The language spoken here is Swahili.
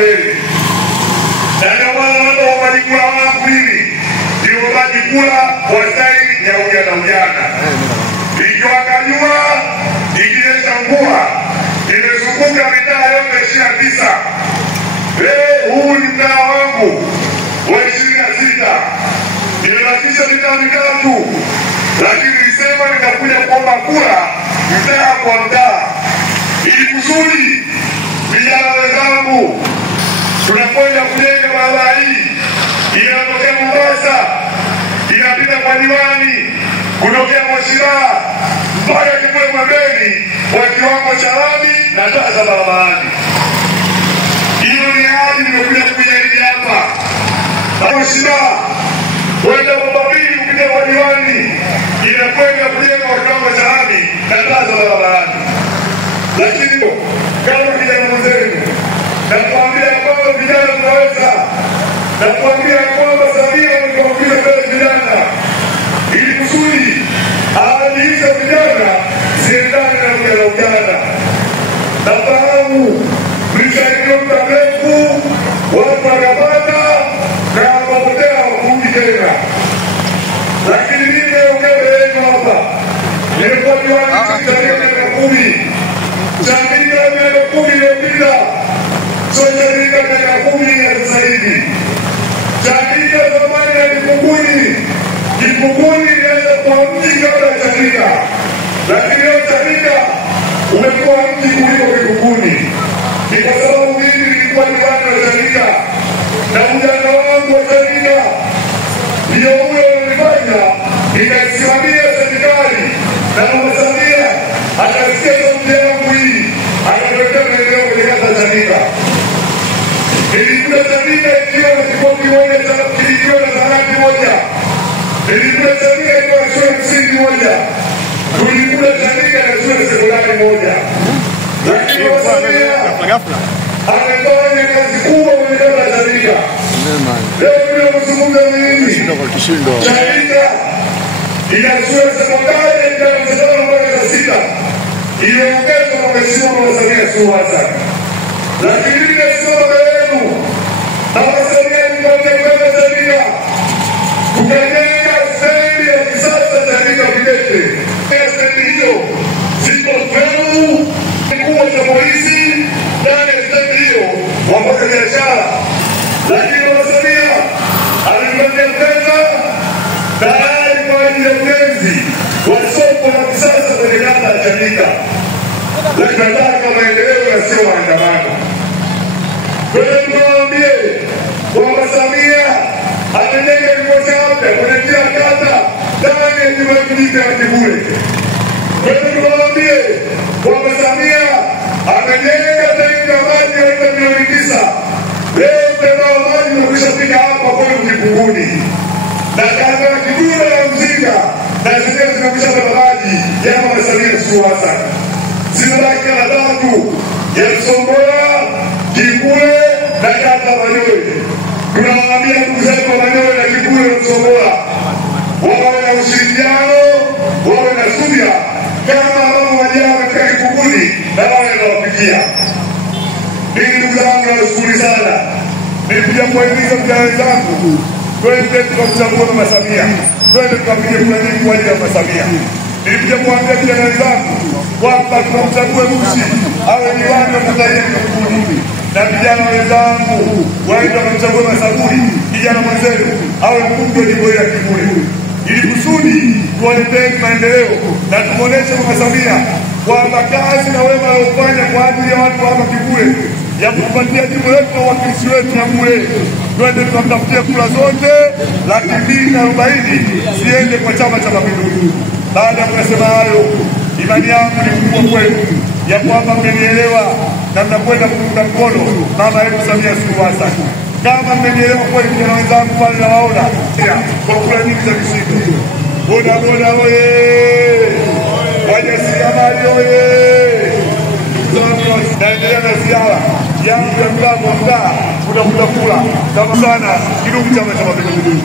mbele. Na ndio maana waombaji kura wangu hivi ndio waombaji kura kwa staili ya ujana. Ikiwakajua ikinyesha mvua nimezunguka mitaa yote 29. Leo huu ni mtaa wangu wa 26. Nimebakisha mitaa mitatu, lakini nilisema nitakuja kuomba kura mtaa kwa mtaa ili kusudi vijana wenzangu tunakwenda kujenga barabara hii inatokea Mombasa inapita kwa Diwani kutokea Moshira mpaka Kibule Mwembeni kwa kiwango cha lami na taa za barabarani. Hiyo ni ahadi nimekuja kuijadili hapa. Moshira kwenda Mbabili kupitia kwa Diwani inakwenda kujenga kwa kiwango cha lami na taa za barabarani. Lakini kama kijana mwenzenu nakuambia kwamba vijana tunaweza, nakuambia kwamba Samia alikuambia mbele vijana ili kusudi ahadi hizo vijana ziendane na ujana. Nafahamu mlisaidia muda mrefu watu wakapata na wakapotea kurudi tena, lakini mimi naongea leo hapa nimekuwa Diwani Chanika miaka 10 Chanika miaka 10 iliyopita. Chanika miaka 10 ya sasa hivi. Chanika zamani ya Kipunguni ilianza kwa mji kabla ya Chanika, lakini leo Chanika umekuwa mji kuliko Kipunguni. Ni kwa sababu mimi nilikuwa Diwani wa Chanika na ujana wangu wa Chanika ndio ule ulifanya nikaisimamia serikali na Mama Samia akasikia sauti yangu hii akatuletea maendeleo kwenye kata ya Chanika. Nilikuja Chanika ikiwa na kituo kimoja kilikiwa na zahanati moja. Nilikuja Chanika ikiwa na shule msingi moja. Tulikuja Chanika na shule sekondari moja. Lakini Mama Samia amefanya kazi kubwa kwenye kata ya Chanika. Leo tunazungumza nini? Chanika ina shule sekondari ina 6 iliyoongezwa kwa Mheshimiwa Mama Samia Suluhu Hassan. Lakini ile sio mbele Mama Samia alipotembea Chanika tukajenga stendi ya kisasa Chanika Kidete. Stendi hiyo ziko venu kikubwa cha polisi ndani ya stendi hiyo wapata biashara. Lakini Mama Samia alipatia fedha tayari kwa ajili ya ujenzi wa soko la kisasa kwenye kata ya Chanika. Lakini nataka maendeleo yasiyo maandamano. Kwa hiyo tunawaambie Mama Samia amejenga kituo cha afya kwenye kila kata ndani ya jimbo hili la Kibule. Kwa hiyo tunawaambie Mama Samia amejenga tanki la maji ya lita milioni 9. Leo tena maji umeshafika hapa kwa Kipunguni. Na kata ya Kibule na Mzinga na zenyewe zimeshapata maji ya Mama Samia Suluhu Hassan. Zinabaki na 3 ya Msongola, Kibule na kata Manyoe. Tunawaambia ndugu zetu wa Manyoe na Kibule na Msongola wawe na ushirikiano, wawe na subira kama ambavyo wajaa katika Kipunguni na wawe wanawafikia. Mimi ndugu zangu nawashukuru sana. Nilikuja kuwahimiza vijana wenzangu twende tukamchagua Mama Samia, twende tukapigie kura nyingi kwa ajili ya Mama Samia. Nilikuja kuambia vijana wenzangu kwamba tunamchagua Mushi awe diwani wa kata yetu ya Kibule, na vijana wenzangu waende wakamchagua Masaburi kijana mwenzenu awe mbunge wa jimbo la Kibule, ili kusudi tuwaletee maendeleo na tumuoneshe Mama Samia kwamba kazi na wema aliofanya kwa ajili ya watu hapa Kibule ya kutupatia jimbo letu na uwakilishi wetu ya Kibule. Twende tukamtafutie kura zote 240,000 siende kwa Chama cha Mapinduzi. Baada ya kusema hayo, imani yangu ni kubwa kwenu ya kwamba mmenielewa na mnakwenda kuunga mkono mama yetu Samia Suluhu Hassan. Kama mmenielewa kweli vijana wenzangu pale nawaona kwa kura nyingi za kishindo. Boda boda oye! Wajasiriamali oye! Naendelea na ziara yangu ya mlango wa mtaa kutafuta kura. Kama sana kidumu Chama cha Mapinduzi.